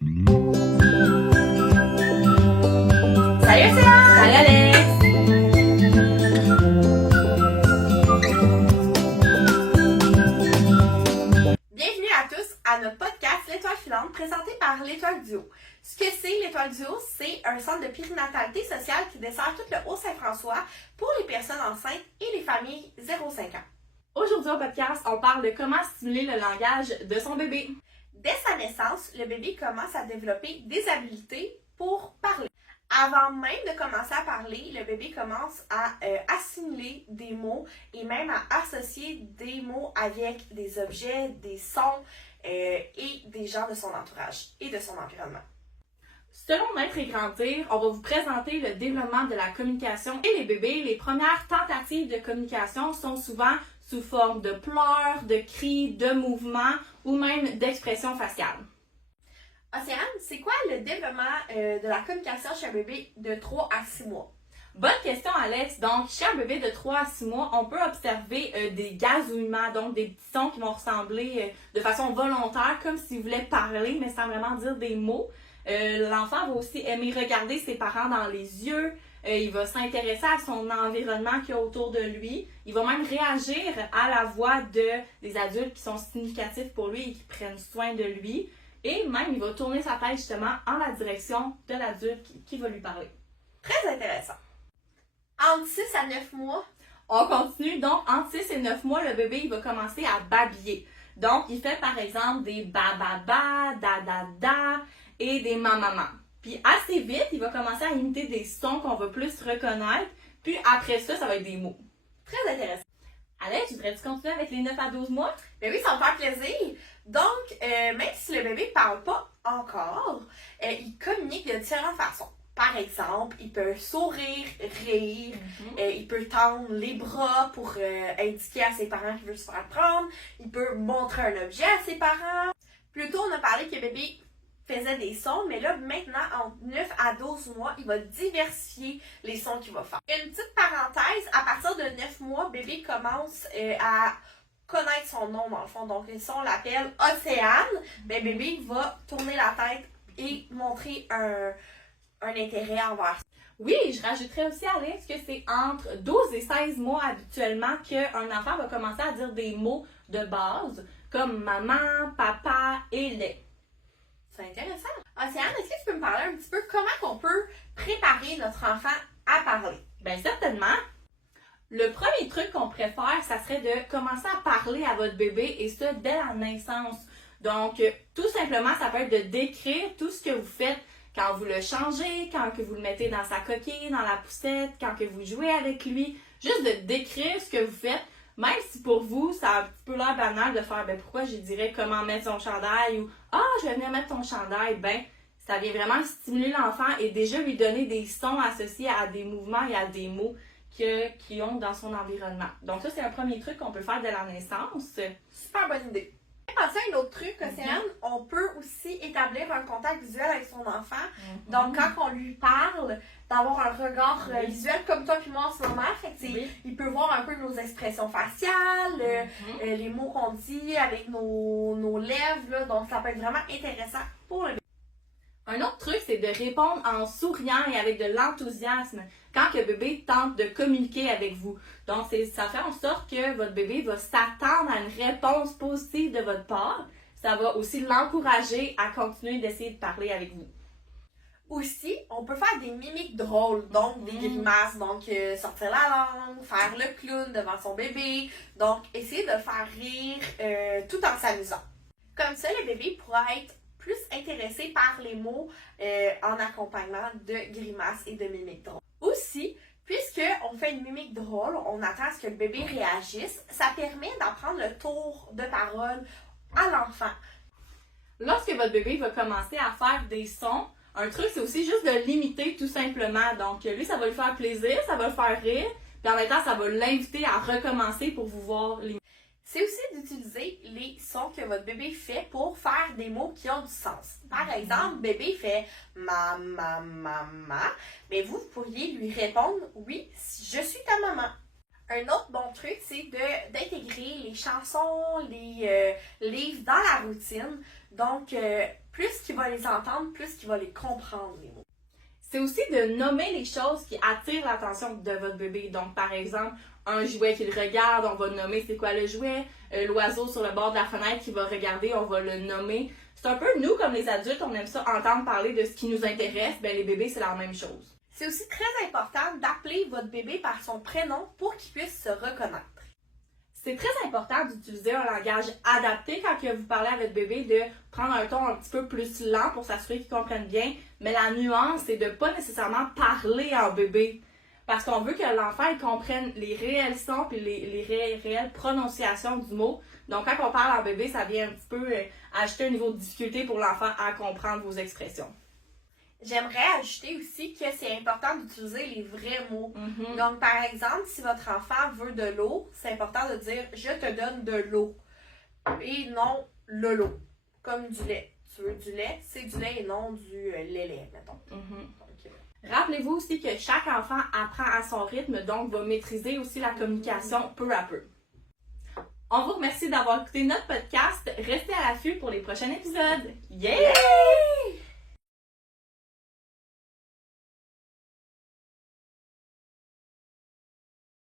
Salut Océane! Salut Alex! Bienvenue à tous à notre podcast L'Étoile filante présenté par l'Étoile du Haut. Ce que c'est l'Étoile du Haut, c'est un centre de périnatalité sociale qui dessert tout le Haut-Saint-François pour les personnes enceintes et les familles 0-5 ans. Aujourd'hui au podcast, on parle de comment stimuler le langage de son bébé. Dès sa naissance, le bébé commence à développer des habiletés pour parler. Avant même de commencer à parler, le bébé commence à assimiler des mots et même à associer des mots avec des objets, des sons et des gens de son entourage et de son environnement. Selon Naître et Grandir, on va vous présenter le développement de la communication. Et les bébés, les premières tentatives de communication sont souvent sous forme de pleurs, de cris, de mouvements ou même d'expressions faciales. Océane, c'est quoi le développement de la communication chez un bébé de 3 à 6 mois? Bonne question, Alex. Donc, chez un bébé de 3 à 6 mois, on peut observer des gazouillements, donc des petits sons qui vont ressembler de façon volontaire, comme s'il voulait parler, mais sans vraiment dire des mots. L'enfant va aussi aimer regarder ses parents dans les yeux. Il va s'intéresser à son environnement qu'il y a autour de lui. Il va même réagir à la voix des adultes qui sont significatifs pour lui et qui prennent soin de lui. Et même, il va tourner sa tête justement en la direction de l'adulte qui va lui parler. Très intéressant. Entre 6 à 9 mois, On continue. Donc, entre 6 et 9 mois, le bébé il va commencer à babiller. Donc, il fait par exemple des ba-ba-ba, da-da-da et des ma-ma-ma. Puis assez vite, il va commencer à imiter des sons qu'on va plus reconnaître. Puis après ça va être des mots. très intéressant. Alex, voudrais-tu continuer avec les 9 à 12 mois? Ben oui, ça va me faire plaisir. Donc, même si le bébé ne parle pas encore, il communique de différentes façons. Par exemple, il peut sourire, rire, il peut tendre les bras pour indiquer à ses parents qu'il veut se faire prendre, il peut montrer un objet à ses parents. Plus tôt, on a parlé que le bébé faisait des sons, mais là, maintenant, entre 9 à 12 mois, il va diversifier les sons qu'il va faire. Une petite parenthèse, à partir de 9 mois, bébé commence à connaître son nom, dans le fond. Donc, si on l'appelle Océane, ben, bébé va tourner la tête et montrer un intérêt envers ça. Oui, je rajouterais aussi, Alex, que c'est entre 12 et 16 mois habituellement qu'un enfant va commencer à dire des mots de base, comme maman, papa et lait. C'est intéressant. Océane, est-ce que tu peux me parler un petit peu comment on peut préparer notre enfant à parler? Bien, certainement. Le premier truc qu'on préfère, ça serait de commencer à parler à votre bébé et ça dès la naissance. Donc, tout simplement, ça peut être de décrire tout ce que vous faites quand vous le changez, quand que vous le mettez dans sa coquille, dans la poussette, quand que vous jouez avec lui. Juste de décrire ce que vous faites, même si pour vous, ça a un petit peu l'air banal de faire, ben pourquoi je dirais comment mettre son chandail ou je vais venir mettre ton chandail. Ben, ça vient vraiment stimuler l'enfant et déjà lui donner des sons associés à des mouvements et à des mots qu'ils ont dans son environnement. Donc ça, c'est un premier truc qu'on peut faire dès la naissance. Super bonne idée. Penser à un autre truc, Océane, on peut aussi établir un contact visuel avec son enfant. Donc, quand on lui parle, d'avoir un regard visuel comme toi et moi en ce moment. Fait que, il peut voir un peu nos expressions faciales, les mots qu'on dit avec nos lèvres. Là, donc, ça peut être vraiment intéressant pour le bébé. Un autre truc, c'est de répondre en souriant et avec de l'enthousiasme quand le bébé tente de communiquer avec vous. Donc, ça fait en sorte que votre bébé va s'attendre à une réponse positive de votre part. Ça va aussi l'encourager à continuer d'essayer de parler avec vous. Aussi, on peut faire des mimiques drôles, donc des grimaces, donc sortir la langue, faire le clown devant son bébé, donc essayer de le faire rire tout en s'amusant. Comme ça, le bébé pourra être plus intéressé par les mots en accompagnement de grimaces et de mimiques drôles. Aussi, puisqu'on fait une mimique drôle, on attend à ce que le bébé réagisse, ça permet d'apprendre le tour de parole à l'enfant. Lorsque votre bébé va commencer à faire des sons, un truc, c'est aussi juste de l'imiter tout simplement. Donc, lui, ça va lui faire plaisir, ça va le faire rire, puis en même temps, ça va l'inviter à recommencer pour vous voir l'imiter. C'est aussi d'utiliser les sons que votre bébé fait pour faire des mots qui ont du sens. Par exemple, bébé fait ma, mais vous pourriez lui répondre oui, je suis ta maman. Un autre bon truc, c'est d'intégrer les chansons, les livres dans la routine. Donc, plus qu'il va les entendre, plus qu'il va les comprendre, les mots. C'est aussi de nommer les choses qui attirent l'attention de votre bébé. Donc, par exemple, un jouet qu'il regarde, on va nommer c'est quoi le jouet. L'oiseau sur le bord de la fenêtre qui va regarder, on va le nommer. C'est un peu, nous, comme les adultes, on aime ça entendre parler de ce qui nous intéresse. Ben, les bébés, c'est la même chose. C'est aussi très important d'appeler votre bébé par son prénom pour qu'il puisse se reconnaître. C'est très important d'utiliser un langage adapté quand vous parlez à votre bébé, de prendre un ton un petit peu plus lent pour s'assurer qu'il comprenne bien. Mais la nuance, c'est de pas nécessairement parler en bébé. Parce qu'on veut que l'enfant il comprenne les réels sons et les réelles prononciations du mot. Donc quand on parle en bébé, ça vient un petit peu ajouter un niveau de difficulté pour l'enfant à comprendre vos expressions. J'aimerais ajouter aussi que c'est important d'utiliser les vrais mots. Mm-hmm. Donc, par exemple, si votre enfant veut de l'eau, c'est important de dire « je te donne de l'eau » et non « le lot », comme du lait. Tu veux du lait, c'est du lait et non du lait, mettons. Mm-hmm. Donc, Rappelez-vous aussi que chaque enfant apprend à son rythme, donc va maîtriser aussi la communication peu à peu. On vous remercie d'avoir écouté notre podcast. Restez à l'affût pour les prochains épisodes. Yeah!